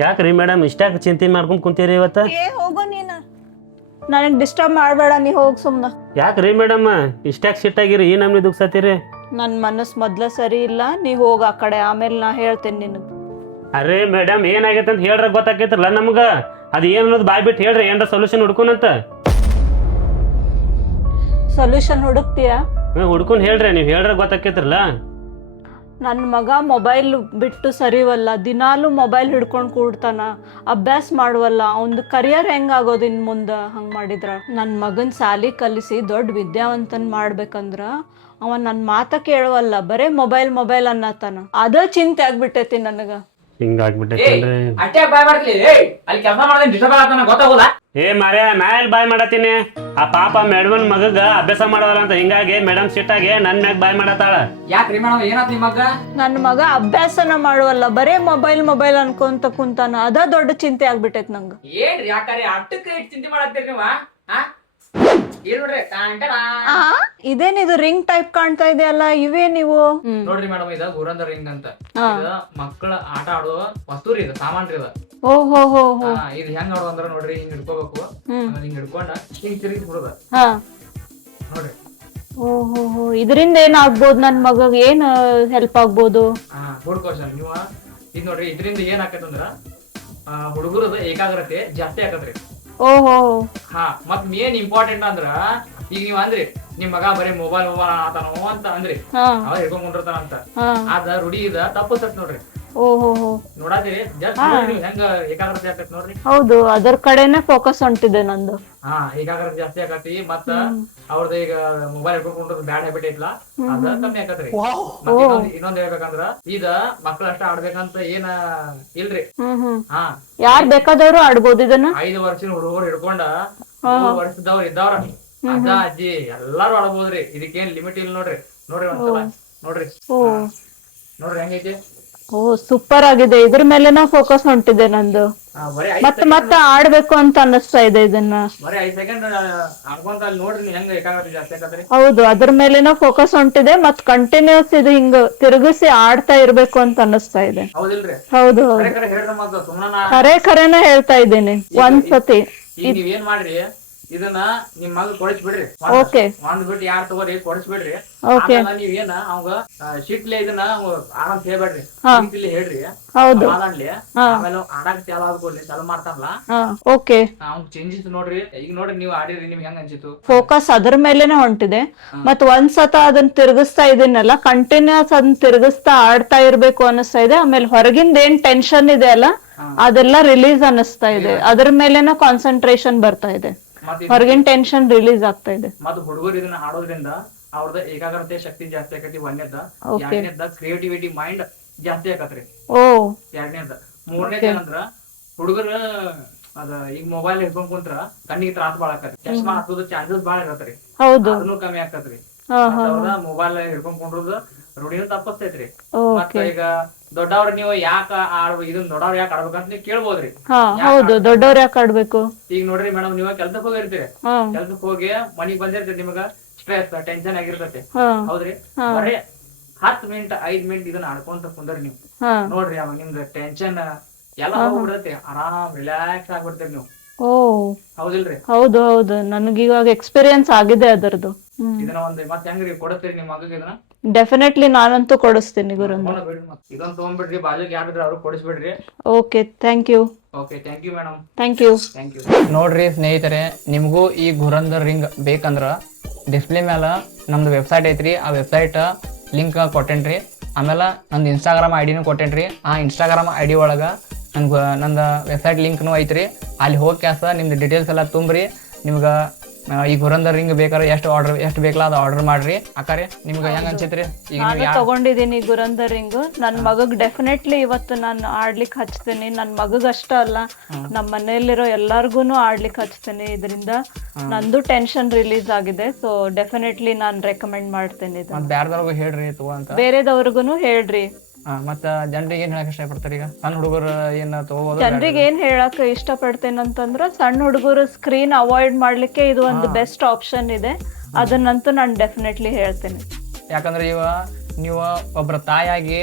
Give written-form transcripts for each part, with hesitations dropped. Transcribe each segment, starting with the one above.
ಯಾಕ್ರಿ ಮೇಡಮ್ ಇಷ್ಟಾಕ ಚಿಂತೆ ಮಾಡ್ಕೊಂಡ್ ಕುಂತೀರಿ ಇವತ್ತ? ಹೋಗೋ ನೀನ, ನನಗೆ ಡಿಸ್ಟರ್ಬ್ ಮಾಡಬೇಡ, ನೀ ಹೋಗಿ ಸುಮ್ಮನೆ. ಯಾಕ್ರಿ ಮೇಡಮ್ ಇಷ್ಟಾಕ ಸಿಟ್ಟಾಗಿರಿ ಈ ನಮ್ನಿ ದುಃಖಸತ್ತೀರಿ? ನನ್ನ ಮನಸ್ಸು ಮೊದ್ಲ ಸರಿ ಇಲ್ಲ, ನೀ ಹೋಗ ಆ ಕಡೆ, ಆಮೇಲೆ ನಾ ಹೇಳ್ತೇನೆ ನಿನಗೆ. ಅರೇ ಮೇಡಮ್ ಏನಾಗೈತೆ ಅಂತ ಹೇಳ್ರ ಗೊತ್ತಾಕೈತ್ರಲ್ಲ ನಮ್ಗ. ಅದು ಏನು ಅನ್ನೋದು ಬಾಯ್ ಬಿಟ್ಟು ಹೇಳ್ರಿ, ಏನ್ರ ಸೊಲ್ಯೂಷನ್ ಹುಡ್ಕೋನಂತ. ಸೊಲ್ಯೂಷನ್ ಹುಡುಕ್ತೀಯಾ? ಹುಡ್ಕೊಂಡ್ ಹೇಳ್ರಿ, ನೀವು ಹೇಳ್ರ ಗೊತ್ತಾಕೈತ್ರಲ್ಲ. ನನ್ನ ಮಗ ಮೊಬೈಲ್ ಬಿಟ್ಟು ಸರಿವಲ್ಲ, ದಿನಾಲೂ ಮೊಬೈಲ್ ಹಿಡ್ಕೊಂಡು ಕೂಡ್ತಾನ, ಅಭ್ಯಾಸ ಮಾಡುವಲ್ಲ. ಅವ್ನದು ಕರಿಯರ್ ಹೆಂಗಾಗೋದು ಇನ್ನು ಮುಂದೆ ಹಂಗೆ ಮಾಡಿದ್ರ? ನನ್ನ ಮಗನ ಸಾಲಿ ಕಲಿಸಿ ದೊಡ್ಡ ವಿದ್ಯಾವಂತನ್ ಮಾಡ್ಬೇಕಂದ್ರ ಅವ ನನ್ನ ಮಾತ ಕೇಳುವಲ್ಲ, ಬರೇ ಮೊಬೈಲ್ ಮೊಬೈಲ್ ಅನ್ನತಾನ. ಅದ ಚಿಂತೆ ಆಗ್ಬಿಟ್ಟೈತಿ ನನಗೆ. ಹಿಂಗಾಗ್ಬಿಟ್ಟೈತೇನ್ರಿ? ಅಷ್ಟೇ ಬಾಯ್ ಮಾಡ್ಲಿ. ಅಲ್ಲಿ ಕೆಲಸ ಮಾಡಿದ್ರೆ ಡಿಸ್ಟರ್ಬ್ ಆಗತ್ತಾನ ಗೊತ್ತಾಗೋಲ್ಲ. ಏ ಮಾರ್ಯ, ನಾ ಎಲ್ಲಿ ಬಾಯ್ ಮಾಡತ್ತೀನಿ? ಆ ಪಾಪ ಮೇಡಮನ್ ಮಗಗ ಅಭ್ಯಾಸ ಮಾಡವಲ್ಲ ಅಂತ ಹಿಂಗಾಗಿ ಮೇಡಮ್ ಸಿಟ್ಟಾಗಿ ನನ್ ಮ್ಯಾಗ ಬಾಯ್ ಮಾಡತ್ತಾಳ. ಯಾಕ್ರಿ ಮೇಡಮ್ ಏನಾತ್ ನಿಮ್ಮ ಮಗ? ನನ್ನ ಮಗ ಅಭ್ಯಾಸನ ಮಾಡುವಲ್ಲ, ಬರೇ ಮೊಬೈಲ್ ಮೊಬೈಲ್ ಅನ್ಕೊಂತ ಕುಂತಾನ. ಅದ ದೊಡ್ಡ ಚಿಂತೆ ಆಗ್ಬಿಟ್ಟೈತಿ ನಂಗೆ. ಏನ್ರಿ ಯಾಕಾರಿ ಅಟ್ಟಕ್ಕೆ ಇಟ್ಟು ಚಿಂತೆ ಮಾಡತ್ತೀರಿ ನೀವು? ಏನ್ ನೋಡ್ರಿ ಕಾಂಟಣ. ಇದೇನಿದು ರಿಂಗ್ ಟೈಪ್ ಕಾಣ್ತಾ ಇದೆಯಲ್ಲ, ಇವೇ ನೀವು? ನೋಡ್ರಿ ಮೇಡಮ್, ಇದ ಗುರಂದ ರಿಂಗ್ ಅಂತ. ಇದ ಮಕ್ಕಳ ಆಟ ಆಡೋ ವಸ್ತು ರೀ, ಇದು ಸಾಮಾನ್ ರೀ. ಓಹೋ ಹೋ ಹೋ. ಇದು ಹೆಂಗ್ ಆಡೋದು ಅಂದ್ರ ನೋಡ್ರಿ, ಹಿಂಗ್ ಹಿಡ್ಕೋಬೇಕು, ಆಮೇಲೆ ಹಿಂಗ್ ಹಿಡ್ಕೊಂಡ ಹಿಂಗ್ ತಿರುಗಿ ಬಿಡೋದ ನೋಡ್ರಿ. ಓಹೋ ಹೋ, ಇದರಿಂದ ಏನಾಗ್ಬೋದು? ನನ್ ಮಗಗ್ ಏನ್ ಹೆಲ್ಪ್ ಆಗ್ಬೋದು? Good question. ನೀವು ಇದ್ ನೋಡ್ರಿ, ಇದರಿಂದ ಏನ್ ಆಕೈತಂದ್ರ ಹುಡುಗರದ ಏಕಾಗ್ರತೆ ಜಾಸ್ತಿ ಆಕತ್ರಿ. ಓಹೋ. ಮತ್ ಮೇನ್ ಇಂಪಾರ್ಟೆಂಟ್ ಅಂದ್ರ, ಈಗ ನೀವ್ ಅಂದ್ರಿ ನಿಮ್ ಮಗ ಬರೀ ಮೊಬೈಲ್ ಮೊಬೈಲ್ ಆತಾನೋ ಅಂತ ಅಂದ್ರಿ, ಅವ ಹಿಡ್ಕೊಂಡ್ಕೊಂಡಿರ್ತಾನ ಅಂತ. ಅದ ರೂಢಿ ಇದ ತಪ್ಪಸತ್ ನೋಡ್ರಿ. ಓಹೋ. ನೋಡಾದಿರಿ ಜಸ್ಟ್ ಹೆಂಗ ಏಕಾಗ್ರತೆ ಆಕತ್ ನೋಡ್ರಿ. ಹೌದು, ಅದರ ಕಡೆನೆ ಫೋಕಸ್ ಹೊಂಟಿದೆ ನಂದು. ಏಕಾಗ್ರತೆ ಜಾಸ್ತಿ ಆಕತಿ. ಮತ್ತ ಅವ್ರದ್ದು ಈಗ ಮೊಬೈಲ್ ಹಿಡ್ಕೊಂಡ್ರ ಬ್ಯಾಡ್ ಹ್ಯಾಬಿಟ್ ಐತ್ಲಾ, ಅದ ಕಮ್ಮಿ ಆಕತ್ರಿ. ಇನ್ನೊಂದ್ ಹೇಳ್ಬೇಕಂದ್ರ, ಇದ ಮಕ್ಳ ಅಷ್ಟ ಆಡ್ಬೇಕಂತ ಏನ ಇಲ್ರಿ. ಯಾರ್ ಬೇಕಾದವ್ರು ಆಡ್ಬೋದು ಇದನ್ನ. 5 ವರ್ಷದ ಹುಡುಗರು ಹಿಡ್ಕೊಂಡ 3 ವರ್ಷದವ್ರು ಇದ್ದವ್ರ, ಅಜ್ಜ ಅಜ್ಜಿ ಎಲ್ಲಾರು ಆಡ್ಬೋದ್ರಿ. ಇದಕ್ಕೇನ್ ಲಿಮಿಟ್ ಇಲ್ಲ ನೋಡ್ರಿ. ನೋಡ್ರಿ ಒಂದ್ಸಲ ನೋಡ್ರಿ, ನೋಡ್ರಿ ಹೆಂಗೈತಿ. ಓ ಸೂಪರ್ ಆಗಿದೆ. ಇದ್ರ ಮೇಲೆನ ಫೋಕಸ್ ಹೊಂಟಿದೆ ನಂದು. ಮತ್ತೆ ಆಡ್ಬೇಕು ಅಂತ ಅನ್ನಿಸ್ತಾ ಇದೆ ಇದನ್ನ. ಬರೀ 5 ಸೆಕೆಂಡ್ ಆಡ್ಕೊಂತ ನೋಡ್ರಿ ಹೆಂಗ ಏಕಾಗ್ರತೆ ಜಾಸ್ತಿ ಆಕತ್ರಿ. ಹೌದು, ಅದ್ರ ಮೇಲೆನ ಫೋಕಸ್ ಹೊಂಟಿದೆ. ಮತ್ ಕಂಟಿನ್ಯೂಸ್ ಇದು ಹಿಂಗ ತಿರುಗಿಸಿ ಆಡ್ತಾ ಇರ್ಬೇಕು ಅಂತ ಅನ್ನಿಸ್ತಾ ಇದೆ. ಹೌದಿಲ್ರಿ? ಹೌದು, ಹೇಳ್ದ ಮಾತು ಸುಮ್ಮನ ಖರೇನ ಹೇಳ್ತಾ ಇದ್ದೀನಿ. ಒಂದ್ಸತಿ ಈಗ ನೀವ್ ಏನ್ ಮಾಡ್ರಿ, ಇದನ್ನ ನಿಮ್ ಮಗ ಕೊಡಿಸ್ಬಿಡ್ರಿ. ಒಂದ್ ಬಿಟ್ಟು ಯಾರು ತಗೋರಿ ಕೊಡಿಸ್ಬಿಡ್ರಿ. ನೀವ್ ಏನ ಅವಂಗ ಶಿಟ್ಲೆ ಇದನ್ನ ಆರಾಮ್ ಹೇಳ್ಬೇಡ್ರಿ, ಹೇಳ್ರಿ ಆಡ್ಲಿ. ಆಮೇಲೆ ಆಡಾಕ ಚಾಲು ಆದ್ಕೊಡ್ಲಿ, ಚಾಲು ಮಾಡ್ತಾರಲ್ಲ ಅವ್ನ್ ಚೇಂಜಸ್ ನೋಡ್ರಿ. ಈಗ ನೋಡ್ರಿ ನೀವ್ ಆಡಿರಿ, ನಿಮ್ಗೆ ಹೆಂಗ್ ಅನ್ಸಿತ್ತು? ಫೋಕಸ್ ಅದ್ರ ಮೇಲೆನೆ ಹೊಂಟಿದೆ. ಮತ್ ಒಂದ್ಸತ ಅದನ್ನ ತಿರುಗಿಸ್ತಾ ಇದೀನಲ್ಲ, ಕಂಟಿನ್ಯೂಸ್ ಅದನ್ನ ತಿರುಗಿಸ್ತಾ ಆಡ್ತಾ ಇರ್ಬೇಕು ಅನಿಸ್ತಾ ಇದೆ. ಆಮೇಲೆ ಹೊರಗಿಂದ ಏನ್ ಟೆನ್ಷನ್ ಇದೆ ಅಲ್ಲ, ಅದೆಲ್ಲ ರಿಲೀಸ್ ಅನಿಸ್ತಾ ಇದೆ. ಅದ್ರ ಮೇಲೆನ ಕಾನ್ಸಂಟ್ರೇಷನ್ ಬರ್ತಾ ಇದೆ, ಹೊರಗಿನ ಟೆನ್ಷನ್ ರಿಲೀಸ್ ಆಗ್ತಾ ಇದೆ. ಮತ್ತೆ ಹುಡುಗರು ಇದನ್ನ ಆಡೋದ್ರಿಂದ ಅವ್ರದ ಏಕಾಗ್ರತೆ ಶಕ್ತಿ ಜಾಸ್ತಿ ಆಕತಿ. ಎರಡನೇದ ಕ್ರಿಯೇಟಿವಿಟಿ ಮೈಂಡ್ ಜಾಸ್ತಿ ಆಕತ್ರಿ. ಎರಡನೇದ. ಮೂರನೇದ ಏನಂದ್ರ, ಹುಡುಗರ ಅದ ಈಗ ಮೊಬೈಲ್ ಹಿಡ್ಕೊಂಡ್ ಕುಂತ್ರ ಕಣ್ಣಿಗೆ ತ್ರಾಸ ಬಾಳ ಆಕತ್ರಿ. ಚಶ್ಮಾ ಹತ್ತೋದು ಚಾನ್ಸಸ್ ಬಾಳ ಇರತ್ರಿ, ಅದನ್ನು ಕಮ್ಮಿ ಆಕತ್ರಿ. ಮೊಬೈಲ್ ಹಿಡ್ಕೊಂಡ್ ಕುಂಡ್ರದು ರೂಢಿನೂ ತಪ್ಪಸ್ತೈತ್ರಿ. ಮತ್ತ ಈಗ ದೊಡ್ಡವ್ರ ನೀವು ಯಾಕ ಇದನ್ನ ದೊಡ್ಡವ್ರ ಯಾಕೆ ಆಡ್ಬೇಕಂತ ನೀವ್ ಕೇಳ್ಬೋದ್ರಿ. ಹೌದು, ದೊಡ್ಡವ್ರ ಯಾಕೆ ಆಡ್ಬೇಕು? ಈಗ ನೋಡ್ರಿ ಮೇಡಮ್, ನೀವ್ ಕೆಲ್ಸಕ್ ಹೋಗಿರ್ತೀರಿ, ಕೆಲ್ಸಕ್ ಹೋಗಿ ಮನಿಗ್ ಬಂದಿರ್ತೀರಿ, ನಿಮಗ ಸ್ಟ್ರೆಸ್ ಟೆನ್ಷನ್ ಆಗಿರ್ತೈತಿ, ಹೌದ್ರಿ? ಬರೀ 10 ಮಿನಿಟ್ 5 ಮಿನಿಟ್ ಇದನ್ನ ಆಡ್ಕೊಂತ ಕುಂದ್ರಿ ನೀವು ನೋಡ್ರಿ, ಅವಾಗ ನಿಮ್ದು ಟೆನ್ಷನ್ ಎಲ್ಲ ಹೋಗ್ಬಿಡತ್ತೆ. ಆರಾಮ್ ರಿಲ್ಯಾಕ್ಸ್ ಆಗ್ಬಿಡ್ತೀರಿ ನೀವು. ಹೌದಿಲ್ರಿ? ಹೌದು ಹೌದು, ನನಗೀವಾಗ ಎಕ್ಸ್ಪೀರಿಯನ್ಸ್ ಆಗಿದೆ ಅದರದ್ದು. ಇದನ್ನ ಒಂದ್ ಮತ್ತೆ ಹೆಂಗ್ರಿ ಕೊಡ್ತೀರಿ ನಿಮ್ ಮಗಗೆ ಇದನ್ನ? ಡೆಫಿನೆಟ್ಲಿ ನಾನಂತೂ ಕೊಡಿಸ್ತೀನಿ ಗುರುಂದ್ರ. ಇದೊಂದ್ ತಗೊಂಡ್ಬಿಡ್ರಿ, ಬಾಜುಗೆ ಯಾರಿದ್ರೆ ಅವ್ರು ಕೊಡಿಸ್ಬಿಡ್ರಿ. Okay, thank you. Okay, thank you madam. Thank you. ನೋಡ್ರಿ ಸ್ನೇಹಿತರೆ, ನಿಮಗೂ ಈ ಗುರಂದರ್ ರಿಂಗ್ ಬೇಕಂದ್ರ ಡಿಸ್ಪ್ಲೇ ಮೇಲೆ ನಮ್ದು ವೆಬ್ಸೈಟ್ ಐತ್ರಿ. ಆ ವೆಬ್ಸೈಟ್ ಲಿಂಕ್ ಕೊಟ್ಟೇನ್ರಿ. ಆಮೇಲೆ ನಂದು ಇನ್ಸ್ಟಾಗ್ರಾಮ್ ಐಡಿನೂ ಕೊಟ್ಟೇನ್ರಿ. ಆ ಇನ್ಸ್ಟಾಗ್ರಾಮ್ ಐಡಿ ಒಳಗೆ ನಂದು ವೆಬ್ಸೈಟ್ ಲಿಂಕ್ನು ಐತ್ರಿ. ಅಲ್ಲಿ ಹೋಗಿ ನಿಮ್ದು ಡೀಟೇಲ್ಸ್ ಎಲ್ಲ ತುಂಬ್ರಿ. ನಿಮ್ಗೆ ಈ ಗುರಂದರ್ ರಿಂಗ್ ಬೇಕಾದ್ರೆ ಎಷ್ಟು ಬೇಕಲ್ಲ ಅದು ಆರ್ಡರ್ ಮಾಡ್ರಿ. ಅಕ್ಕಾರೆ ನಿಮ್ಗೆ ಹೆಂಗ್ ಅನ್ಸಿತ್ರಿ? ನಾನು ತಗೊಂಡಿದ್ದೀನಿ ಗುರಂದರ್ ರಿಂಗ್. ನನ್ ಮಗಗ್ ಡೆಫಿನೆಟ್ಲಿ ಇವತ್ತು ನಾನು ಆಡ್ಲಿಕ್ಕೆ ಹಚ್ತೀನಿ. ನನ್ ಮಗಗ್ ಅಷ್ಟ ಅಲ್ಲ, ನಮ್ಮ ಮನೆಯಲ್ಲಿರೋ ಎಲ್ಲಾರ್ಗುನು ಆಡ್ಲಿಕ್ಕೆ ಹಚ್ತೀನಿ. ಇದರಿಂದ ನಂದು ಟೆನ್ಷನ್ ರಿಲೀಸ್ ಆಗಿದೆ. ಸೊ ಡೆಫಿನೆಟ್ಲಿ ನಾನು ರೆಕಮೆಂಡ್ ಮಾಡ್ತೇನೆ. ಬೇರೆದವ್ರಿಗೂ ಹೇಳ್ರಿ ತಗೋಂತ, ಬೇರೆದವ್ರಿಗೂ ಹೇಳ್ರಿ. ಮತ್ತ ಜನರಿಗೆ ಏನ್ ಹೇಳಕ್ ಇಷ್ಟಪಡ್ತಾರೆ? ಈಗ ಸಣ್ಣ ಹುಡುಗರು ಏನ್ ತಗೋಬಹುದು? ಜನರಿಗೆ ಏನ್ ಹೇಳಕ್ ಇಷ್ಟಪಡ್ತೇನೆ ಅಂತಂದ್ರ, ಸಣ್ಣ ಹುಡುಗರು ಸ್ಕ್ರೀನ್ ಅವಾಯ್ಡ್ ಮಾಡ್ಲಿಕ್ಕೆ ಇದು ಒಂದು ಬೆಸ್ಟ್ ಆಪ್ಷನ್ ಇದೆ. ಅದನ್ನಂತೂ ನಾನು ಡೆಫಿನೆಟ್ಲಿ ಹೇಳ್ತೇನೆ. ಯಾಕಂದ್ರೆ ನೀವು ಒಬ್ಬರ ತಾಯಿಯಾಗಿ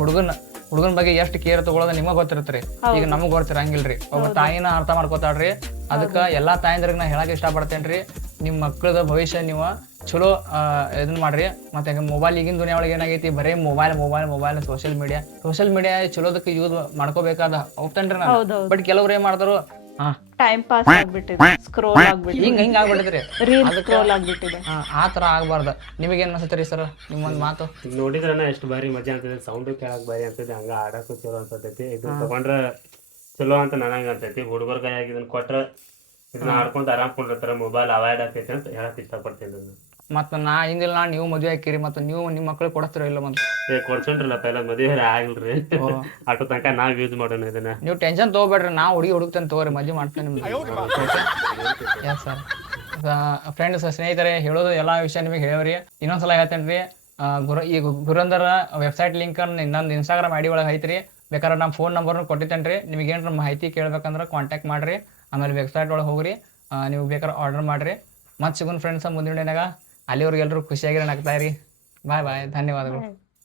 ಹುಡುಗನ ಹುಡುಗನ ಬಗ್ಗೆ ಎಷ್ಟು ಕೇರ್ ತಗೊಳ್ಳೋದು ನಿಮಗೆ ಗೊತ್ತಿರುತ್ತೆ ಈಗ ನಮಗೆ ಗೊತ್ತಿರಂಗಿಲ್ರಿ ಒಬ್ಬ ತಾಯಿನ ಅರ್ಥ ಮಾಡ್ಕೋತಾಳ್ರಿ ಅದಕ್ಕೆ ಎಲ್ಲಾ ತಾಯಂದ್ರಿಗೆ ನಾ ಹೇಳಕ್ ಇಷ್ಟಪಡ್ತೇನ್ರಿ ನಿಮ್ಮ ಮಕ್ಕಳದ ಭವಿಷ್ಯ ನೀವು ಚಲೋ ಇದನ್ನ ಮಾಡ್ರಿ ಮತ್ತೆ ಮೊಬೈಲ್ ಈಗಿನ ದುನಿಯಾ ಒಳಗೆ ಏನಾಗೈತಿ ಬರೀ ಮೊಬೈಲ್ ಸೋಷಿಯಲ್ ಮೀಡಿಯಾ ಚಲೋದಕ್ಕೆ ಯೂಸ್ ಮಾಡ್ಕೋಬೇಕಾದ ಹೋಗ್ತೇನ್ರಿ ನಾನು ಬಟ್ ಕೆಲವ್ರು ಏನ್ ಮಾಡ್ತಾರು ಟೈಮ್ ಪಾಸ್ ಆಗ್ಬಿಟ್ಟಿದೆ, ಸ್ಕ್ರೋಲ್ ಆಗ್ಬಿಟ್ಟಿದೆ, ಹಿಂಗ ಆಗ್ಬಿಟ್ಟಿದ್ರಿ ರೀಲ್ ಸ್ಕ್ರೋಲ್ ಆಗ್ಬಿಟ್ಟಿದೆ. ಆ ತರ ಆಗ್ಬಾರ್ದ. ನಿಮಗೇನ್ ಅನ್ಸತ್ರಿ ಸರ್ ನಿಮ್ಮೊಂದ್ ಮಾತು? ಈಗ ನೋಡಿದ್ರನ ಎಷ್ಟು ಬಾರಿ ಮಜಾ ಅಂತದೆ, ಸೌಂಡು ಕೇಳಕ್ ಬಾರಿ ಅಂತದೆ, ಹಂಗ ಆಡಕ್ಕೂ ಚಲೋ ಅನ್ಸತೈತಿ. ಇದನ್ನ ತಗೊಂಡ್ರ ಚಲೋ ಅಂತ ನನಗೆ ಅಂತೈತಿ. ಹುಡುಗರ ಕೈಯಾಗಿ ಇದನ್ನ ಕೊಟ್ರ ಇದನ್ನ ಆಡ್ಕೊಂತ ಆರಾಮ್ ಕುಂಡಿರ್ತಾರ, ಮೊಬೈಲ್ ಅವಾಯ್ಡ್ ಆಕೈತಿ ಅಂತ ಹೇಳಕ್ ಇಷ್ಟಪಡ್ತೀನಿ. ಮತ್ತ ಹಿಂದಿಲ್ಲ ನೀವು ಮದ್ವೆ ಹಾಕಿರಿ ಮತ್ತೆ ನೀವು ನಿಮ್ಮ ಮಕ್ಳಿಗೆ ಕೊಡಸ್ತೀರ ಇಲ್ಲ ಮತ್ತೆ? ಕೊಡ್ಸೋಣ್ರಲ್ಲ ಪೈಲ ಮದುವೆ ಆಗಿಲ್ರಿ, ಅಷ್ಟು ತನಕ ನಾವ್ ಯೂಸ್ ಮಾಡೋಣ ಇದನ್ನ. ನೀವು ಟೆನ್ಷನ್ ತಗೋಬೇಡ್ರಿ, ನಾವು ಹುಡುಕ್ತೇನೆ ತಗೋರಿ, ಮದ್ವೆ ಮಾಡ್ತೇನೆ. Yes sir. ಫ್ರೆಂಡ್ಸ್ ಸ್ನೇಹಿತರೆ, ಹೇಳೋದು ಎಲ್ಲಾ ವಿಷಯ ನಿಮಗೆ ಹೇಳವ್ರಿ. ಇನ್ನೊಂದ್ಸಲ ಹೇಳ್ತೇನ್ರಿ, ಗುರಂದರ ವೆಬ್ಸೈಟ್ ಲಿಂಕ್ ನಂದು ಇನ್ಸ್ಟಾಗ್ರಾಮ್ ಐಡಿ ಒಳಗೆ ಐತ್ರಿ. ಬೇಕಾದ್ರೆ ನಮ್ಮ ಫೋನ್ ನಂಬರ್ನ ಕೊಟ್ಟಿದ್ದೇನೆ. ನಿಮ್ಗೆ ಏನಾರ ಮಾಹಿತಿ ಕೇಳ್ಬೇಕಂದ್ರೆ ಕಾಂಟ್ಯಾಕ್ಟ್ ಮಾಡ್ರಿ. ಆಮೇಲೆ ವೆಬ್ಸೈಟ್ ಒಳಗೆ ಹೋಗ್ರಿ, ನೀವು ಬೇಕಾದ್ರೆ ಆರ್ಡರ್ ಮಾಡ್ರಿ. ಮತ್ತೆ ಸಿಗೋಣ ಫ್ರೆಂಡ್ಸ್ ಮುಂದಿನ ದಿನಾಗ. ಅಲ್ಲಿವರೆಗೆ ಎಲ್ಲರೂ ಖುಷಿಯಾಗಿರೋಣ ಆಗ್ತಾ ಇರಿ. ಬಾಯ್ ಧನ್ಯವಾದಗಳು.